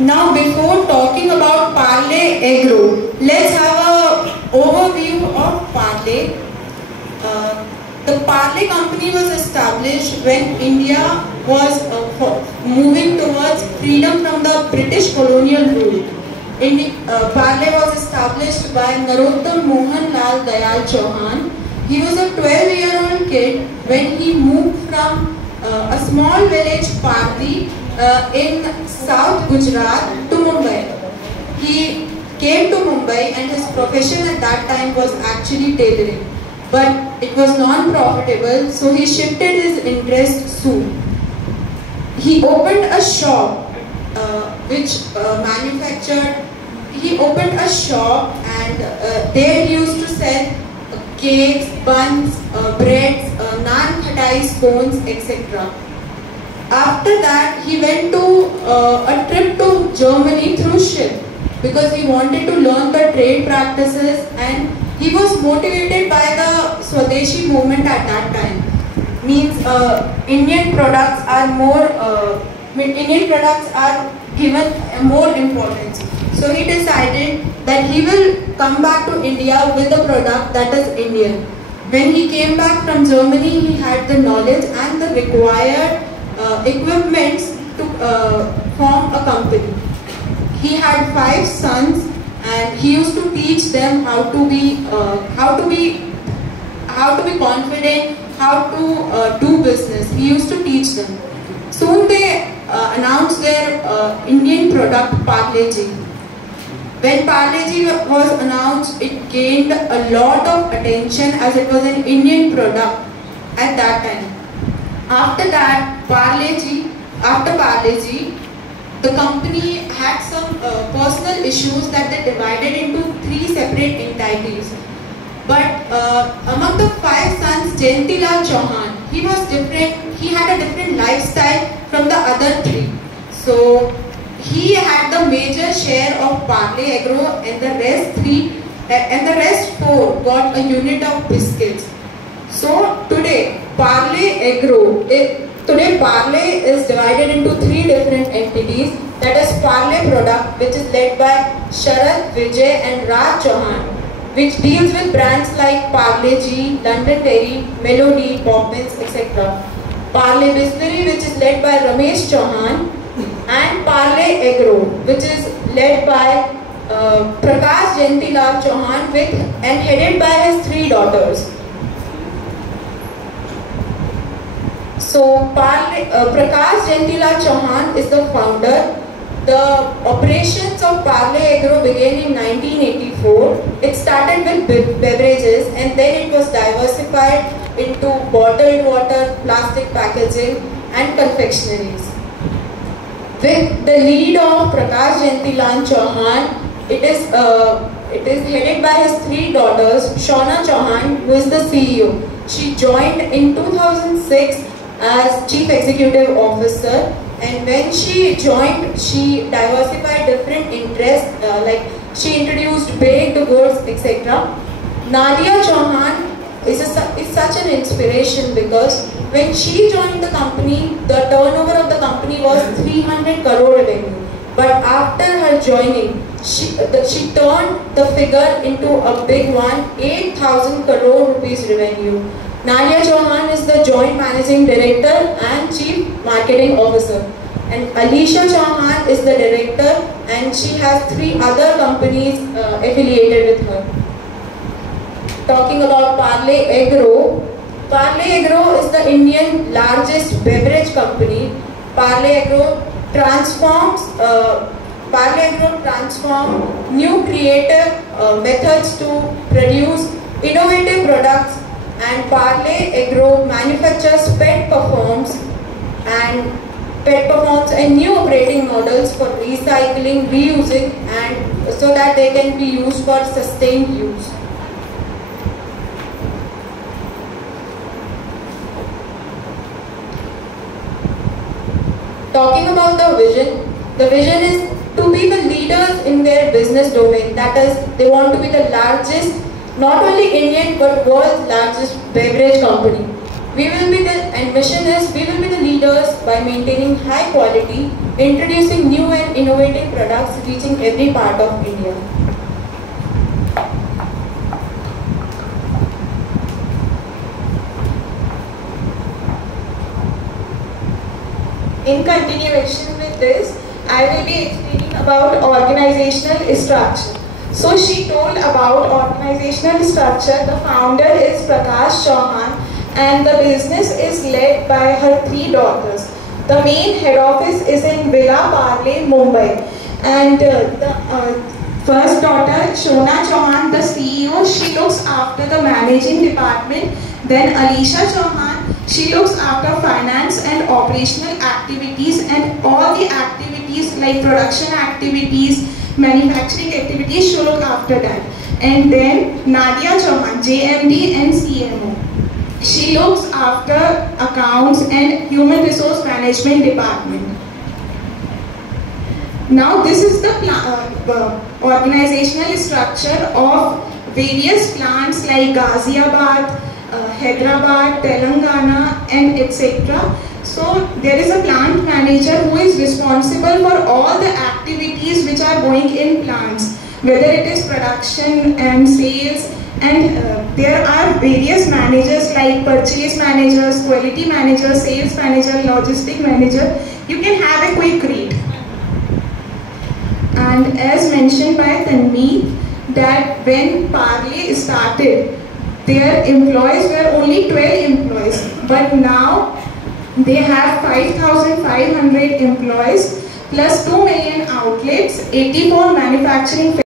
Now, before talking about Parle Agro, let's have an overview of Parle. The Parle company was established when India was moving towards freedom from the British colonial rule. Parle was established by Narottam Mohan Lal Dayal Chauhan. He was a 12-year-old kid when he moved from a small village, Parli, in South Gujarat to Mumbai. He came to Mumbai and his profession at that time was actually tailoring. But it was non-profitable, so he shifted his interest soon. He opened a shop he opened a shop and there he used to sell cakes, buns, breads, naan khatai, scones, etc. After that, he went to a trip to Germany through ship because he wanted to learn the trade practices, and he was motivated by the Swadeshi movement at that time. Means Indian products are given more importance. So he decided that he will come back to India with a product that is Indian. When he came back from Germany, he had the knowledge and the required equipments to form a company. He had 5 sons, and he used to teach them how to be confident, how to do business. He used to teach them. Soon they announced their Indian product Parle G. When Parle G was announced, it gained a lot of attention as it was an Indian product at that time. After that, after Parle G, the company had some personal issues that they divided into 3 separate entities. But among the 5 sons, Jayantilal Chauhan, he was different. He had a different lifestyle from the other 3. So he had the major share of Parle Agro, and the rest 4 got a unit of biscuits. So today Parle is divided into 3 different entities. That is Parle Product, which is led by Sharad, Vijay and Raj Chauhan, which deals with brands like Parle G, London Dairy, Melody, Poppins, etc. Parle Bisleri, which is led by Ramesh Chauhan, and Parle Agro, which is led by Prakash Jayantilal Chauhan and headed by his 3 daughters. So Prakash Jayantilal Chauhan is the founder. The operations of Parle Agro began in 1984. It started with beverages, and then it was diversified into bottled water, plastic packaging and confectionaries. With the lead of Prakash Jayantilal Chauhan, it is headed by his 3 daughters, Shauna Chauhan, who is the CEO. She joined in 2006 as Chief Executive Officer, and when she joined, she diversified different interests, like she introduced baked goods, etc. Nadia Chauhan is such an inspiration because when she joined the company, the turnover of the company was 300 crore revenue. But after her joining, she turned the figure into a big one, 8,000 crore rupees revenue. Nadia Chauhan is the Joint Managing Director and Chief Marketing Officer. And Alisha Chauhan is the Director, and she has 3 other companies affiliated with her. Talking about Parle Agro. Parle Agro is the Indian largest beverage company. Parle Agro transforms new creative methods to produce innovative products, and Parle Agro manufactures pet performs and new operating models for recycling, reusing, and so that they can be used for sustained use. Talking about the vision is to be the leaders in their business domain. That is, they want to be the largest, not only Indian but world's largest beverage company. Mission is we will be the leaders leaders by maintaining high quality, introducing new and innovative products reaching every part of India. In continuation with this, I will be explaining about organizational structure. So she told about organizational structure. The founder is Prakash Chauhan and the business is led by her 3 daughters. The main head office is in Villa Parle, Mumbai. And the first daughter, Shona Chauhan, the CEO, she looks after the managing department. Then Alisha Chauhan, she looks after finance and operational activities and all the activities like production activities, manufacturing activities, she look after that. And then Nadia Chauhan, JMD and CMO. She looks after accounts and human resource management department. Now this is the organizational structure of various plants like Ghaziabad, Hyderabad, Telangana and etc. So there is a plant manager who is responsible for all the activities which are going in plants, whether it is production and sales, and there are various managers like purchase managers, quality manager, sales manager, logistic manager. You can have a quick read. And as mentioned by Tanvi, that when Parle started, their employees were only 12 employees, but now they have 5,500 employees plus 2 million outlets, 84 manufacturing